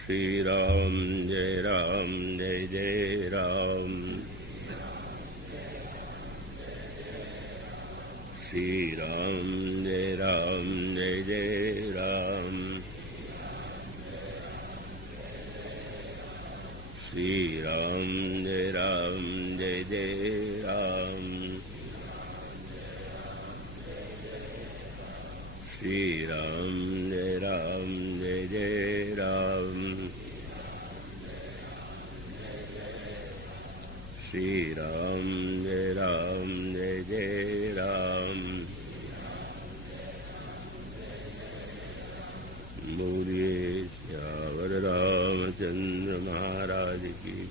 श्री राम जय जय राम। श्री राम जय जय राम। श्री राम जय जय राम। श्री राम जय जय राम। श्री राम जय जय राम। बोलिए श्यावर रामचंद्र महाराज की।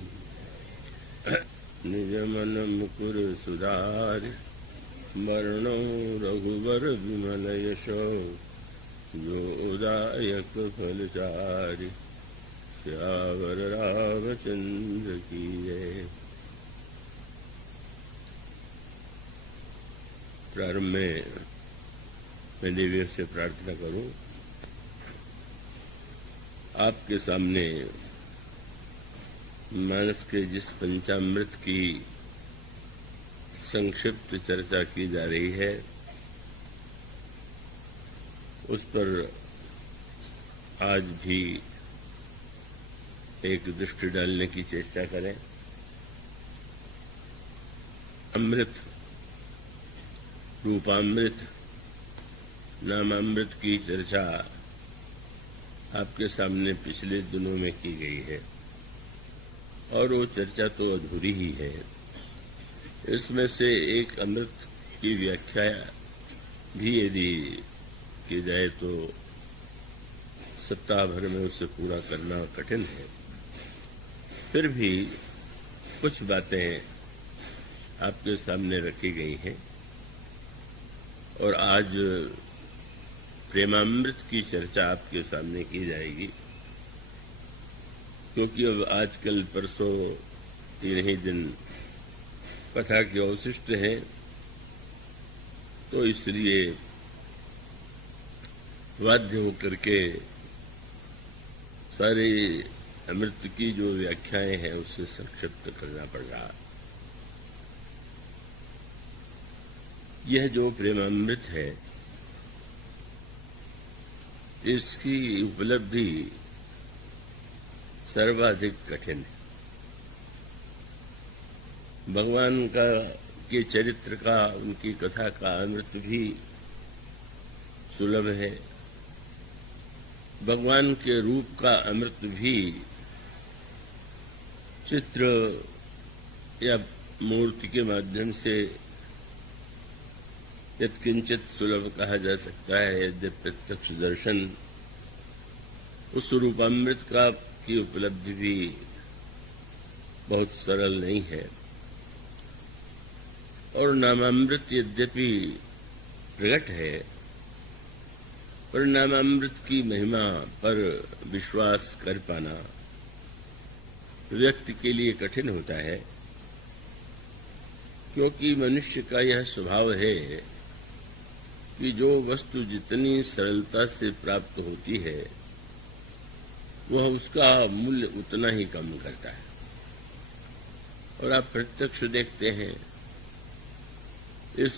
निज मन मुकुर सुधारि वर्णो रघुवर विमल यशो जोदायक फलचारि। श्यावर रामचंद्र की जय। प्रारंभ में मैं देवी से प्रार्थना करूं, आपके सामने मानस के जिस पंचामृत की संक्षिप्त चर्चा की जा रही है उस पर आज भी एक दृष्टि डालने की चेष्टा करें। अमृत, रूपामृत, नामामृत की चर्चा आपके सामने पिछले दिनों में की गई है और वो चर्चा तो अधूरी ही है। इसमें से एक अमृत की व्याख्या भी यदि की जाए तो सप्ताह भर में उसे पूरा करना कठिन है। फिर भी कुछ बातें आपके सामने रखी गई हैं और आज प्रेमामृत की चर्चा आपके सामने की जाएगी, क्योंकि अब आजकल परसों 3 ही दिन कथा के अवशिष्ट हैं, तो इसलिए बाध्य होकर के सारे अमृत की जो व्याख्याएं हैं उसे संक्षिप्त करना पड़ रहा। यह जो प्रेमामृत है इसकी उपलब्धि सर्वाधिक कठिन है। भगवान के चरित्र का, उनकी कथा का अमृत भी सुलभ है। भगवान के रूप का अमृत भी चित्र या मूर्ति के माध्यम से यत्किंचित सुलभ कहा जा सकता है। यद्य प्रत्यक्ष दर्शन उस रूपामृत की उपलब्धि भी बहुत सरल नहीं है। और नामामृत यद्यपि प्रकट है, पर नामामृत की महिमा पर विश्वास कर पाना व्यक्ति के लिए कठिन होता है, क्योंकि मनुष्य का यह स्वभाव है कि जो वस्तु जितनी सरलता से प्राप्त होती है वह उसका मूल्य उतना ही कम करता है। और आप प्रत्यक्ष देखते हैं, इस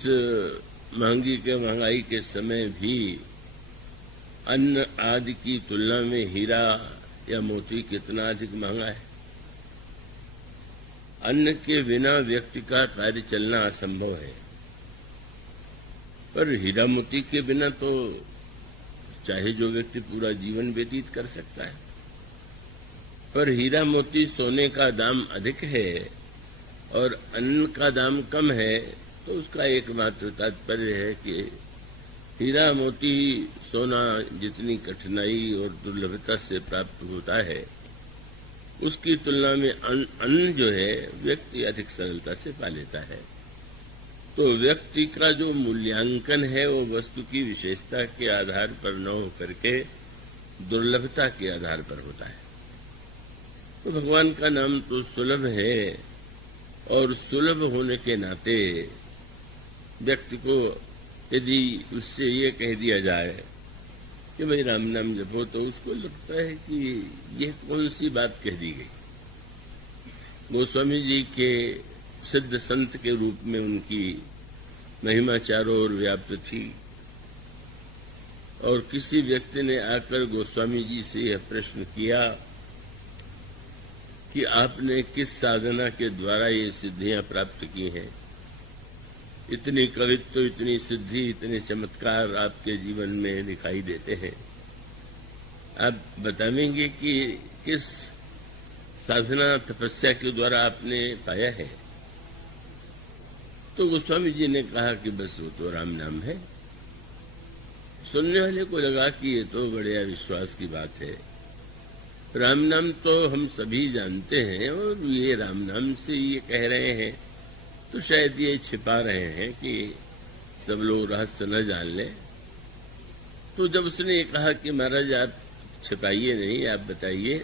महंगाई के समय भी अन्न आदि की तुलना में हीरा या मोती कितना अधिक महंगा है। अन्न के बिना व्यक्ति का कार्य चलना असंभव है, पर हीरा मोती के बिना तो चाहे जो व्यक्ति पूरा जीवन व्यतीत कर सकता है। पर हीरा मोती सोने का दाम अधिक है और अन्न का दाम कम है, तो उसका एकमात्र तात्पर्य है कि हीरा मोती सोना जितनी कठिनाई और दुर्लभता से प्राप्त होता है उसकी तुलना में अन्न जो है व्यक्ति अधिक सरलता से पा लेता है। तो व्यक्ति का जो मूल्यांकन है वो वस्तु की विशेषता के आधार पर न हो करके दुर्लभता के आधार पर होता है। तो भगवान का नाम तो सुलभ है और सुलभ होने के नाते व्यक्ति को यदि उससे ये कह दिया जाए कि भाई राम नाम जपो, तो उसको लगता है कि यह कौन सी बात कह दी गई। गोस्वामी जी के सिद्ध संत के रूप में उनकी महिमा चारों ओर व्याप्त थी, और किसी व्यक्ति ने आकर गोस्वामी जी से यह प्रश्न किया कि आपने किस साधना के द्वारा ये सिद्धियां प्राप्त की हैं। इतनी कवित्व, इतनी सिद्धि, इतने चमत्कार आपके जीवन में दिखाई देते हैं। आप बताएंगे कि किस साधना तपस्या के द्वारा आपने पाया है। तो गोस्वामी जी ने कहा कि बस वो तो राम नाम है। सुनने वाले को लगा कि ये तो बढ़िया विश्वास की बात है। राम नाम तो हम सभी जानते हैं, और ये राम नाम से ये कह रहे हैं तो शायद ये छिपा रहे हैं कि सब लोग रहस्य न जान लें। तो जब उसने ये कहा कि महाराज आप छिपाइए नहीं, आप बताइए,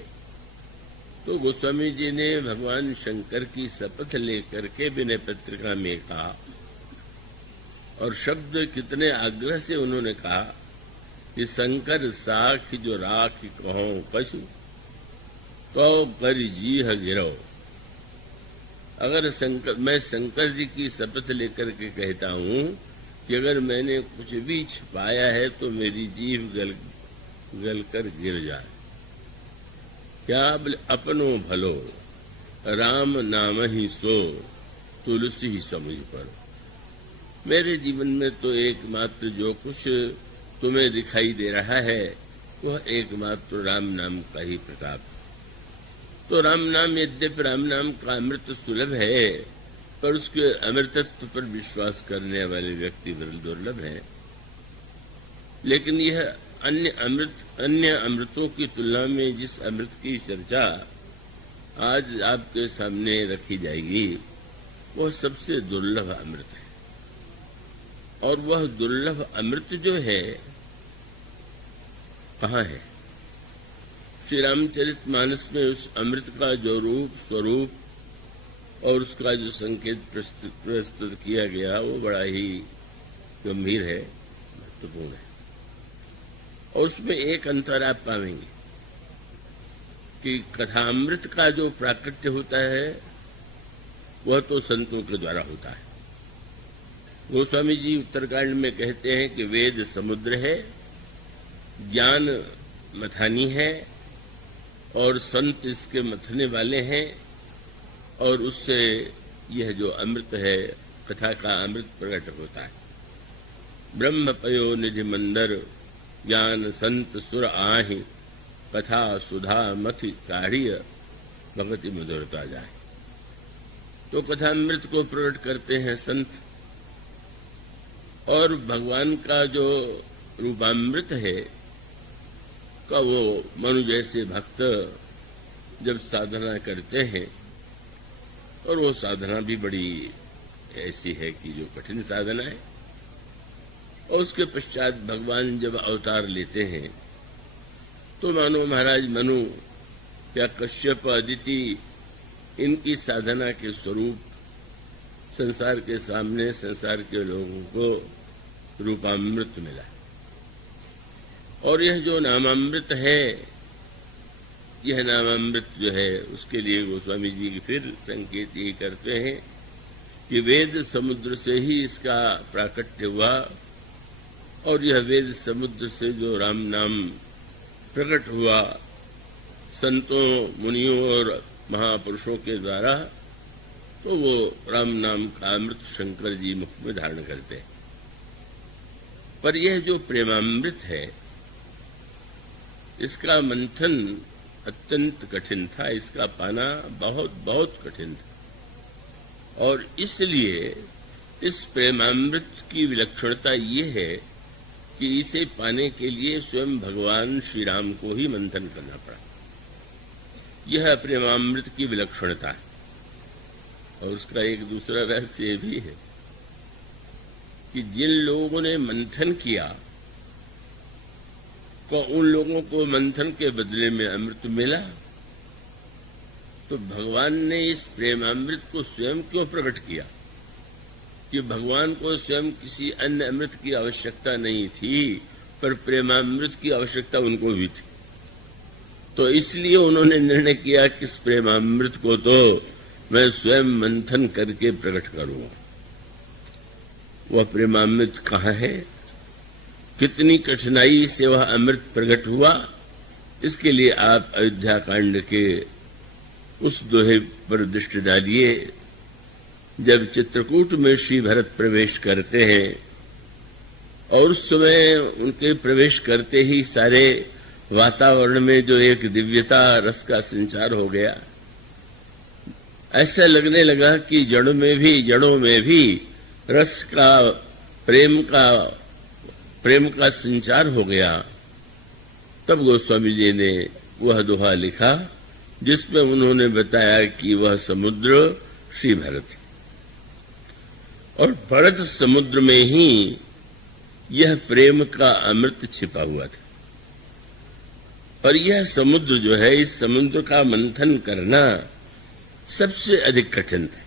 तो गोस्वामी जी ने भगवान शंकर की शपथ लेकर के विनय पत्रिका में कहा, और शब्द कितने आग्रह से उन्होंने कहा कि शंकर साख जो राख कहो पशु तो कर जी गिरो। अगर मैं शंकर जी की शपथ लेकर के कहता हूं कि अगर मैंने कुछ भी छिपाया है तो मेरी जीभ गल कर गिर जाए। क्या अपनो भलो राम नाम ही सो तुलसी ही समझ पड़ो। मेरे जीवन में तो एकमात्र जो कुछ तुम्हें दिखाई दे रहा है वह एकमात्र राम नाम का ही प्रताप। तो राम नाम, यद्यपि राम नाम का अमृत सुलभ है, पर उसके अमृतत्व पर विश्वास करने वाले व्यक्ति दुर्लभ हैं। लेकिन यह अन्य अमृतों की तुलना में जिस अमृत की चर्चा आज आपके सामने रखी जाएगी वह सबसे दुर्लभ अमृत है। और वह दुर्लभ अमृत जो है कहाँ है? श्री रामचरितमानस में उस अमृत का जो रूप, स्वरूप और उसका जो संकेत प्रस्तुत किया गया वो बड़ा ही गंभीर है, महत्वपूर्ण है। और उसमें एक अंतर आप पाएंगे कि कथामृत का जो प्राकट्य होता है वह तो संतों के द्वारा होता है। गोस्वामी जी उत्तरकांड में कहते हैं कि वेद समुद्र है, ज्ञान मथानी है, और संत इसके मथने वाले हैं, और उससे यह जो अमृत है, कथा का अमृत प्रकट होता है। ब्रह्म पयो निधि मंदर ज्ञान संत सुर आहि, कथा सुधा मथि काढ़िय भगति मधुरता जाए। तो कथामृत को प्रकट करते हैं संत, और भगवान का जो रूपामृत है का वो मनु जैसे भक्त जब साधना करते हैं, और वो साधना भी बड़ी ऐसी है कि जो कठिन साधना है, और उसके पश्चात भगवान जब अवतार लेते हैं तो मानो महाराज मनु या कश्यप, अदिति, इनकी साधना के स्वरूप संसार के सामने संसार के लोगों को रूपामृत मिला। और यह जो नामामृत है, यह नामामृत जो है उसके लिए गोस्वामी जी की फिर संकेत ये करते हैं कि वेद समुद्र से ही इसका प्राकट्य हुआ, और यह वेद समुद्र से जो राम नाम प्रकट हुआ संतों, मुनियों और महापुरुषों के द्वारा, तो वो राम नाम का अमृत शंकर जी मुख में धारण करते हैं। पर यह जो प्रेमामृत है इसका मंथन अत्यंत कठिन था, इसका पाना बहुत बहुत कठिन था। और इसलिए इस प्रेमामृत की विलक्षणता ये है कि इसे पाने के लिए स्वयं भगवान श्री राम को ही मंथन करना पड़ा। यह प्रेमामृत की विलक्षणता है। और उसका एक दूसरा रहस्य भी है कि जिन लोगों ने मंथन किया तो उन लोगों को मंथन के बदले में अमृत मिला। तो भगवान ने इस प्रेमामृत को स्वयं क्यों प्रकट किया? कि भगवान को स्वयं किसी अन्य अमृत की आवश्यकता नहीं थी, पर प्रेमामृत की आवश्यकता उनको भी थी। तो इसलिए उन्होंने निर्णय किया कि इस प्रेमामृत को तो मैं स्वयं मंथन करके प्रकट करूंगा। वह प्रेमामृत कहाँ है, कितनी कठिनाई से वह अमृत प्रकट हुआ, इसके लिए आप अयोध्या कांड के उस दोहे पर दृष्टि डालिए। जब चित्रकूट में श्री भरत प्रवेश करते हैं और उस समय उनके प्रवेश करते ही सारे वातावरण में जो एक दिव्यता रस का संचार हो गया, ऐसा लगने लगा कि जड़ों में भी रस का प्रेम का संचार हो गया। तब गोस्वामी जी ने वह दोहा लिखा जिसमें उन्होंने बताया कि वह समुद्र श्री भरत है और भरत समुद्र में ही यह प्रेम का अमृत छिपा हुआ था। और यह समुद्र जो है, इस समुद्र का मंथन करना सबसे अधिक कठिन था।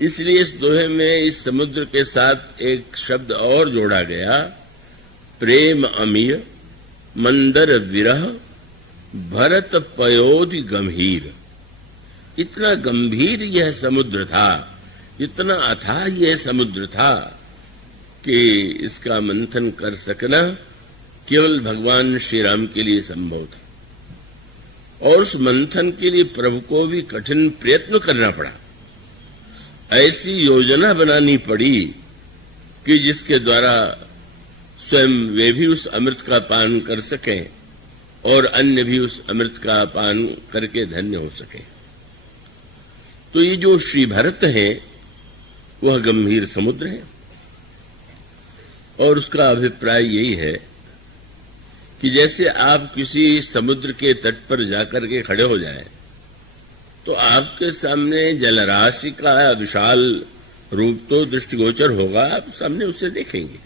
इसलिए इस दोहे में इस समुद्र के साथ एक शब्द और जोड़ा गया, प्रेम अमीय मंदर विरह भरत पयोधि गंभीर। इतना गंभीर यह समुद्र था, इतना अथाह यह समुद्र था कि इसका मंथन कर सकना केवल भगवान श्री राम के लिए संभव था। और उस मंथन के लिए प्रभु को भी कठिन प्रयत्न करना पड़ा। ऐसी योजना बनानी पड़ी कि जिसके द्वारा स्वयं वे भी उस अमृत का पान कर सकें और अन्य भी उस अमृत का पान करके धन्य हो सके। तो ये जो श्री भरत है वह गंभीर समुद्र है और उसका अभिप्राय यही है कि जैसे आप किसी समुद्र के तट पर जाकर के खड़े हो जाएं तो आपके सामने जलराशि का विशाल रूप तो दृष्टिगोचर होगा, आप सामने उसे देखेंगे,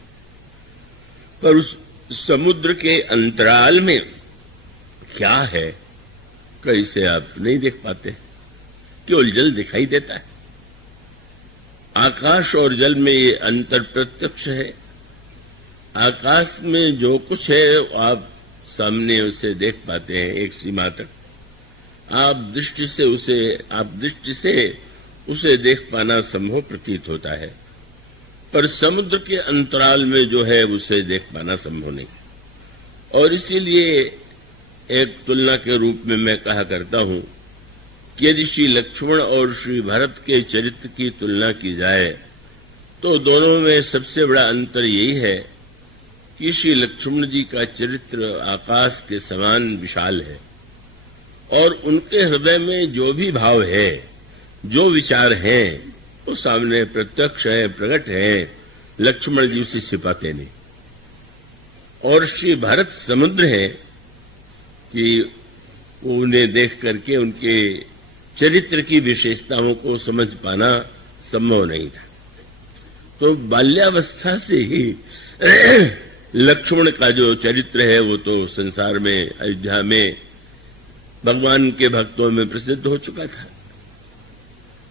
पर उस समुद्र के अंतराल में क्या है कैसे आप नहीं देख पाते, केवल जल दिखाई देता है। आकाश और जल में ये अंतर प्रत्यक्ष है। आकाश में जो कुछ है आप सामने उसे देख पाते हैं एक सीमा तक, आप दृष्टि से उसे देख पाना संभव प्रतीत होता है, पर समुद्र के अंतराल में जो है उसे देख पाना संभव नहीं। और इसीलिए एक तुलना के रूप में मैं कहा करता हूं कि यदि श्री लक्ष्मण और श्री भरत के चरित्र की तुलना की जाए तो दोनों में सबसे बड़ा अंतर यही है कि श्री लक्ष्मण जी का चरित्र आकाश के समान विशाल है और उनके हृदय में जो भी भाव है, जो विचार हैं, वो सामने प्रत्यक्ष है, प्रकट है। लक्ष्मण जी उसे छिपाते नहीं। और श्री भरत समुद्र है कि उन्हें देख करके उनके चरित्र की विशेषताओं को समझ पाना संभव नहीं था। तो बाल्यावस्था से ही लक्ष्मण का जो चरित्र है वो तो संसार में, अयोध्या में भगवान के भक्तों में प्रसिद्ध हो चुका था।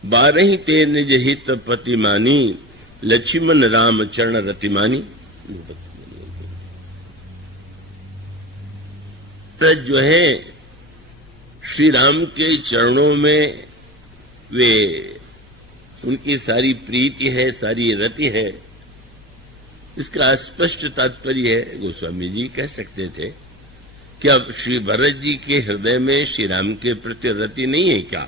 12 ते निज हित पति मानी, लक्ष्मण राम चरण रतिमानी। तो जो है श्री राम के चरणों में वे उनकी सारी प्रीति है, सारी रति है। इसका स्पष्ट तात्पर्य है, गोस्वामी जी कह सकते थे कि अब श्री भरत जी के हृदय में श्री राम के प्रति रति नहीं है क्या?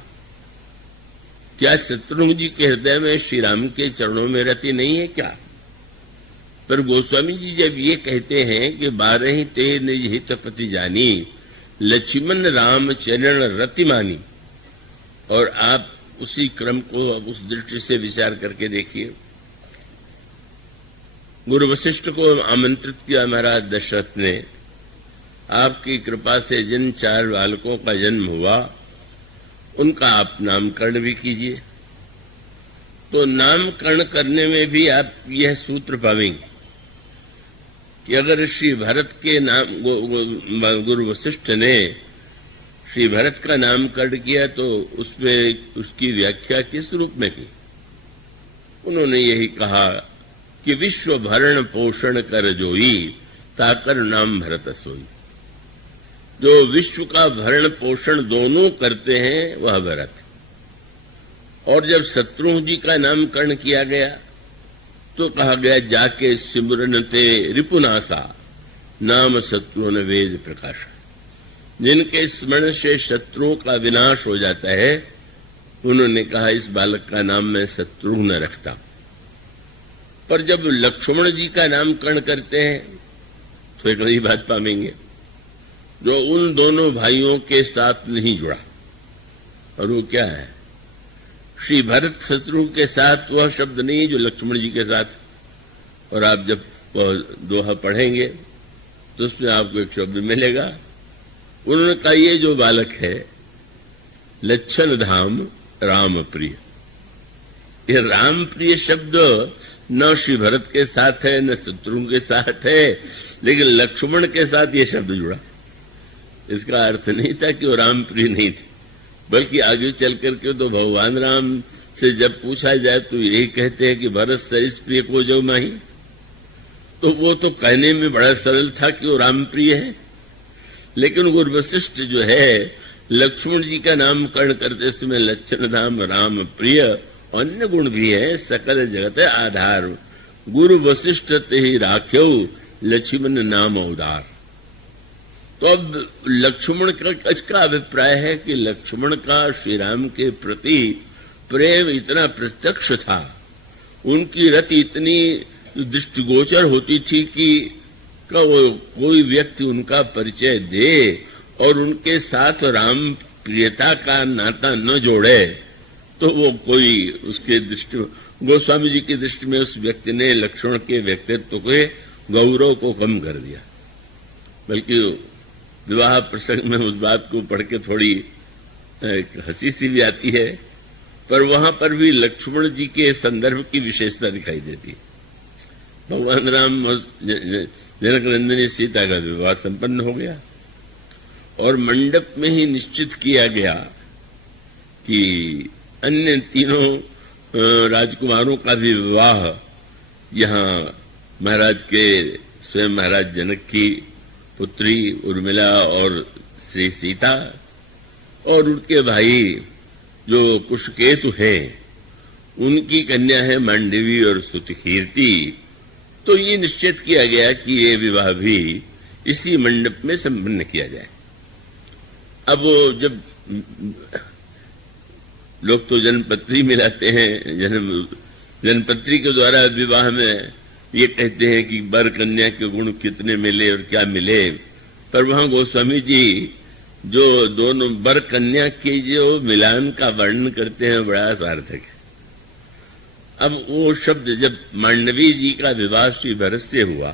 क्या शत्रुघ्न जी के हृदय में श्री राम के चरणों में रति नहीं है क्या? पर गोस्वामी जी जब ये कहते हैं कि 12 ते निज हित पति जानी, लक्ष्मण राम चरण रति मानी, और आप उसी क्रम को उस दृष्टि से विचार करके देखिए। गुरु वशिष्ठ को आमंत्रित किया महाराज दशरथ ने, आपकी कृपा से जिन 4 बालकों का जन्म हुआ उनका आप नामकरण भी कीजिए। तो नामकरण करने में भी आप यह सूत्र पाएंगे कि अगर श्री भरत के नाम गुरु वशिष्ठ ने श्री भरत का नामकरण किया तो उसमें उसकी व्याख्या किस रूप में की? उन्होंने यही कहा कि विश्व भरण पोषण कर जोई, ताकर नाम भरत सोई। जो विश्व का भरण पोषण दोनों करते हैं वह भरत। और जब शत्रुघ्न जी का नामकरण किया गया तो कहा गया जाके सिमरन ते रिपुनासा नाम शत्रुघ्न वेद प्रकाश। जिनके स्मरण से शत्रुओं का विनाश हो जाता है उन्होंने कहा इस बालक का नाम मैं शत्रुघ्न रखता। पर जब लक्ष्मण जी का नामकरण करते हैं तो एक नई बात पाएंगे जो उन दोनों भाइयों के साथ नहीं जुड़ा। और वो क्या है? श्री भरत शत्रुघ्न के साथ वह शब्द नहीं जो लक्ष्मण जी के साथ। और आप जब दोहा पढ़ेंगे तो उसमें आपको एक शब्द मिलेगा। उन्होंने कहा ये जो बालक है लच्छन धाम राम प्रिय। ये राम प्रिय शब्द न श्री भरत के साथ है न शत्रुघ्न के साथ है, लेकिन लक्ष्मण के साथ ये शब्द जुड़ा। इसका अर्थ नहीं था कि वो राम प्रिय नहीं थे, बल्कि आगे चल करके तो भगवान राम से जब पूछा जाए तो यही कहते हैं कि भरत सरिस प्रिय को जो माही। तो वो तो कहने में बड़ा सरल था कि वो राम प्रिय है, लेकिन गुरु वशिष्ठ जो है लक्ष्मण जी का नामकरण करते समय लक्षण धाम राम प्रिय अन्य गुण भी है सकल जगत आधार। गुरु वशिष्ठ ते ही राख्यो लक्ष्मण नाम उदार। तो अब लक्ष्मण का अभिप्राय है कि लक्ष्मण का श्री राम के प्रति प्रेम इतना प्रत्यक्ष था, उनकी रति इतनी दृष्टिगोचर होती थी कि कोई व्यक्ति उनका परिचय दे और उनके साथ राम प्रियता का नाता न जोड़े तो वो कोई उसके दृष्टि गोस्वामी जी की दृष्टि में उस व्यक्ति ने लक्ष्मण के व्यक्तित्व के गौरव को कम कर दिया। बल्कि विवाह प्रसंग में उस बात को पढ़ के थोड़ी हंसी सी भी आती है, पर वहां पर भी लक्ष्मण जी के संदर्भ की विशेषता दिखाई देती है। भगवान राम जनक नंदिनी सीता का विवाह संपन्न हो गया और मंडप में ही निश्चित किया गया कि अन्य तीनों राजकुमारों का भी विवाह यहां महाराज के स्वयं महाराज जनक की पुत्री उर्मिला और श्री सीता और उनके भाई जो कुशकेतु हैं उनकी कन्या है मांडवी और सुतकीर्ति। तो ये निश्चित किया गया कि ये विवाह भी इसी मंडप में संपन्न किया जाए। अब वो जब लोग तो जन्मपत्री मिलाते हैं, जन्मपत्री के द्वारा विवाह में ये कहते हैं कि वर कन्या के गुण कितने मिले और क्या मिले, पर वहां गोस्वामी जी जो दोनों वर कन्या के जो मिलान का वर्णन करते हैं बड़ा सार्थक है। अब वो शब्द जब मांडवी जी का विवाह श्री भरत से हुआ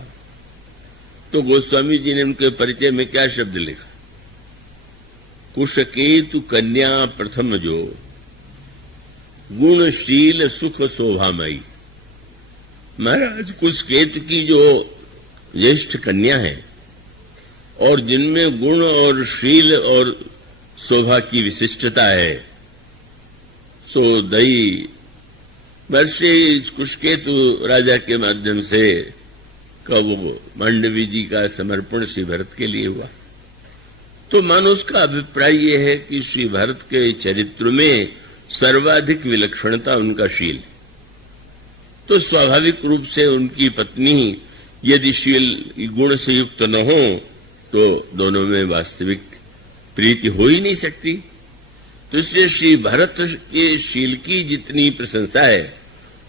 तो गोस्वामी जी ने उनके परिचय में क्या शब्द लिखा? कुशकेतु कन्या प्रथम जो गुणशील सुख शोभामयी। महाराज कुशकेतु की जो ज्येष्ठ कन्या है और जिनमें गुण और शील और शोभा की विशिष्टता है, सो दई वर्षे कुशकेतु राजा के माध्यम से कब मांडवी जी का समर्पण श्री भरत के लिए हुआ। तो मानो उसका अभिप्राय ये है कि श्री भरत के चरित्र में सर्वाधिक विलक्षणता उनका शील। तो स्वाभाविक रूप से उनकी पत्नी यदि शील गुण से युक्त न हो तो दोनों में वास्तविक प्रीति हो ही नहीं सकती। तो इसलिए श्री भरत के शील की जितनी प्रशंसा है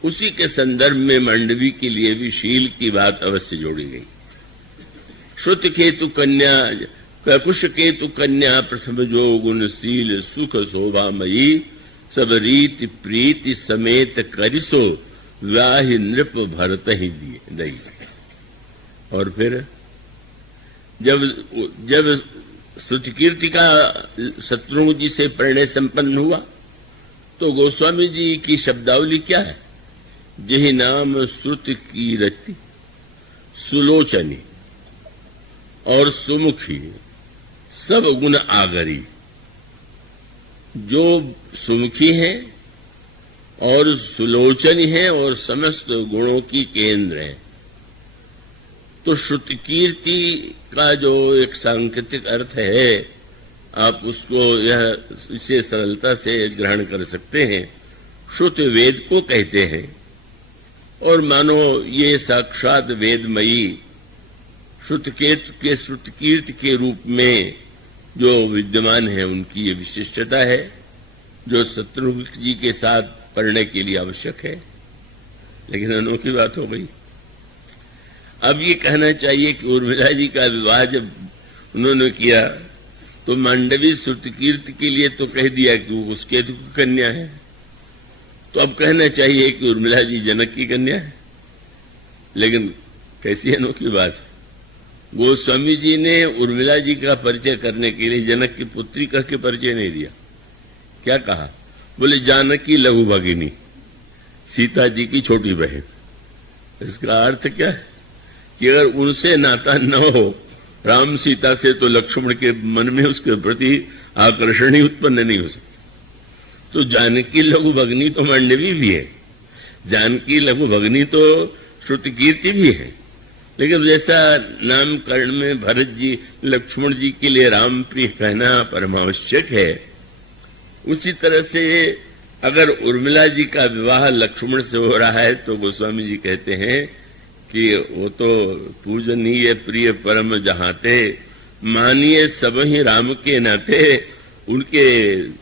उसी के संदर्भ में मांडवी के लिए भी शील की बात अवश्य जोड़ी गई। श्रुत केतु कन्या कुश केतु कन्या प्रथम जो गुणशील सुख शोभामयी सब रीति प्रीति समेत करिसो व्याहि नृप भरत ही दई। और फिर जब सुतकीर्ति का शत्रुघ्न जी से परिणय संपन्न हुआ तो गोस्वामी जी की शब्दावली क्या है? जहि नाम श्रुत की रति सुलोचनी और सुमुखी सब गुण आगरी। जो सुमुखी हैं और सुलोचनी हैं और समस्त गुणों की केंद्र हैं। तो श्रुति कीर्ति का जो एक सांकेतिक अर्थ है, आप उसको यह इसे सरलता से ग्रहण कर सकते हैं। श्रुति वेद को कहते हैं और मानो ये साक्षात वेदमयी श्रुति कीर्ति के रूप में जो विद्यमान है, उनकी ये विशिष्टता है जो शत्रुघ्न जी के साथ पढ़ने के लिए आवश्यक है। लेकिन अनोखी बात हो गई। अब ये कहना चाहिए कि उर्मिला जी का विवाह जब उन्होंने किया तो मांडवी श्रुति कीर्ति के लिए तो कह दिया कि वो उसके कन्या है, तो अब कहना चाहिए कि उर्मिला जी जनक की कन्या है। लेकिन कैसी अनोखी बात है, गोस्वामी जी ने उर्मिला जी का परिचय करने के लिए जनक की पुत्री कह के परिचय नहीं दिया। क्या कहा? बोले जानकी लघु भगिनी, सीता जी की छोटी बहन। इसका अर्थ क्या है कि अगर उनसे नाता न हो राम सीता से, तो लक्ष्मण के मन में उसके प्रति आकर्षण ही उत्पन्न नहीं हो सकता। तो जानकी लघु भगिनी तो मांडवी भी है, जानकी लघु भगिनी तो श्रुति कीर्ति भी है। लेकिन जैसा नामकरण में भरत जी लक्ष्मण जी के लिए राम प्रिय कहना परमावश्यक है, उसी तरह से अगर उर्मिला जी का विवाह लक्ष्मण से हो रहा है तो गोस्वामी जी कहते हैं कि वो तो पूजनीय प्रिय परम जहाते, मानिए सब ही राम के नाते। उनके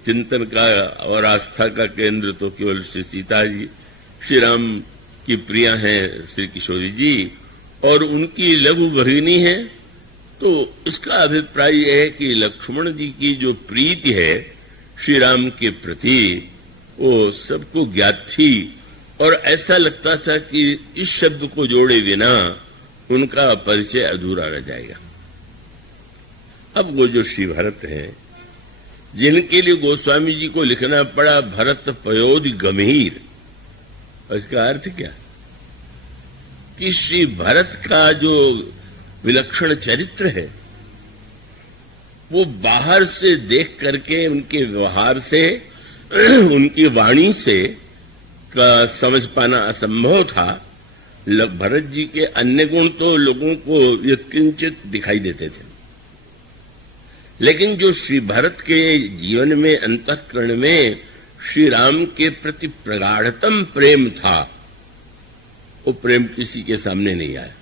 चिंतन का और आस्था का केंद्र तो केवल श्री सीता जी, श्री राम की प्रिया हैं श्री किशोरी जी, और उनकी लघु भगिनी है। तो इसका अभिप्राय यह है कि लक्ष्मण जी की जो प्रीति है श्री राम के प्रति, वो सबको ज्ञात थी और ऐसा लगता था कि इस शब्द को जोड़े बिना उनका परिचय अधूरा रह जाएगा। अब वो जो श्री भरत हैं, जिनके लिए गोस्वामी जी को लिखना पड़ा भरत पयोधि गंभीर, इसका अर्थ क्या कि श्री भरत का जो विलक्षण चरित्र है वो बाहर से देख करके, उनके व्यवहार से, उनकी वाणी से का समझ पाना असंभव था। भरत जी के अन्य गुण तो लोगों को यत्किंचित दिखाई देते थे, लेकिन जो श्री भरत के जीवन में, अंतःकरण में श्री राम के प्रति प्रगाढ़तम प्रेम था, वो प्रेम किसी के सामने नहीं आया।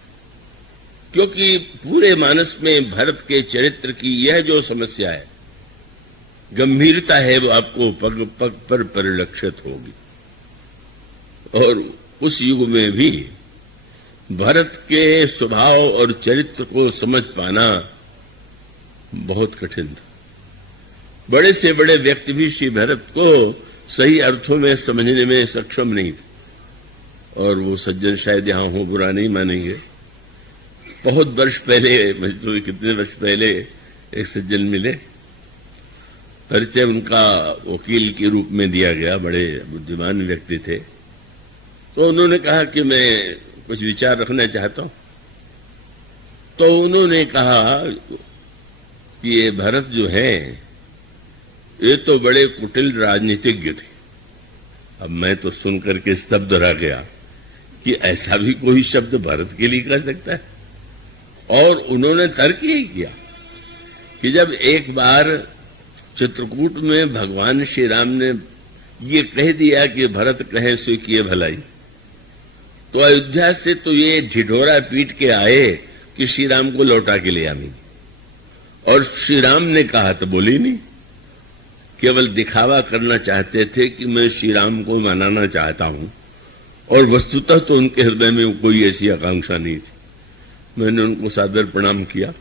क्योंकि पूरे मानस में भरत के चरित्र की यह जो समस्या है, गंभीरता है, वो आपको पग पग पर परिलक्षित होगी। और उस युग में भी भरत के स्वभाव और चरित्र को समझ पाना बहुत कठिन था। बड़े से बड़े व्यक्ति भी श्री भरत को सही अर्थों में समझने में सक्षम नहीं थे। और वो सज्जन शायद यहां हो, बुरा नहीं मानेंगे। बहुत वर्ष पहले, तो कितने वर्ष पहले एक सज्जन मिले, परिचय उनका वकील के रूप में दिया गया, बड़े बुद्धिमान व्यक्ति थे। तो उन्होंने कहा कि मैं कुछ विचार रखना चाहता हूं। तो उन्होंने कहा कि ये भरत जो है ये तो बड़े कुटिल राजनीतिज्ञ थे। अब मैं तो सुनकर के स्तब्ध रह गया कि ऐसा भी कोई शब्द भरत के लिए कर सकता है। और उन्होंने तर्क यही किया कि जब एक बार चित्रकूट में भगवान श्री राम ने ये कह दिया कि भरत कहे सो किए भलाई, तो अयोध्या से तो ये ढिढोरा पीट के आए कि श्री राम को लौटा के ले आनी। और श्री राम ने कहा तो बोली नहीं, केवल दिखावा करना चाहते थे कि मैं श्री राम को मनाना चाहता हूं, और वस्तुतः तो उनके हृदय में कोई ऐसी आकांक्षा नहीं थी। मैंने उनको सादर प्रणाम किया,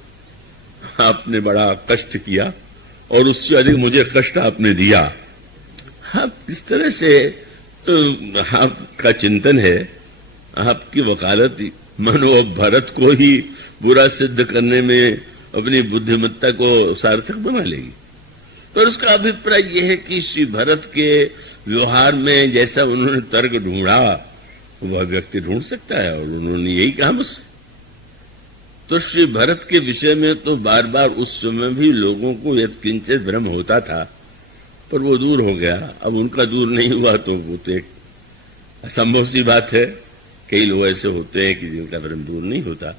आपने बड़ा कष्ट किया और उससे अधिक मुझे कष्ट आपने दिया। आप किस तरह से आपका चिंतन है, आपकी वकालत मानो अब भरत को ही बुरा सिद्ध करने में अपनी बुद्धिमत्ता को सार्थक बना लेगी। पर उसका अभिप्राय यह है कि श्री भरत के व्यवहार में जैसा उन्होंने तर्क ढूंढा वह व्यक्ति ढूंढ सकता है, और उन्होंने यही कहा मुझसे। तो श्री भरत के विषय में तो बार बार उस समय भी लोगों को यत्किंचित भ्रम होता था, पर वो दूर हो गया। अब उनका दूर नहीं हुआ तो वो तो एक असंभव सी बात है। कई लोग ऐसे होते हैं कि जिनका भ्रम दूर नहीं होता।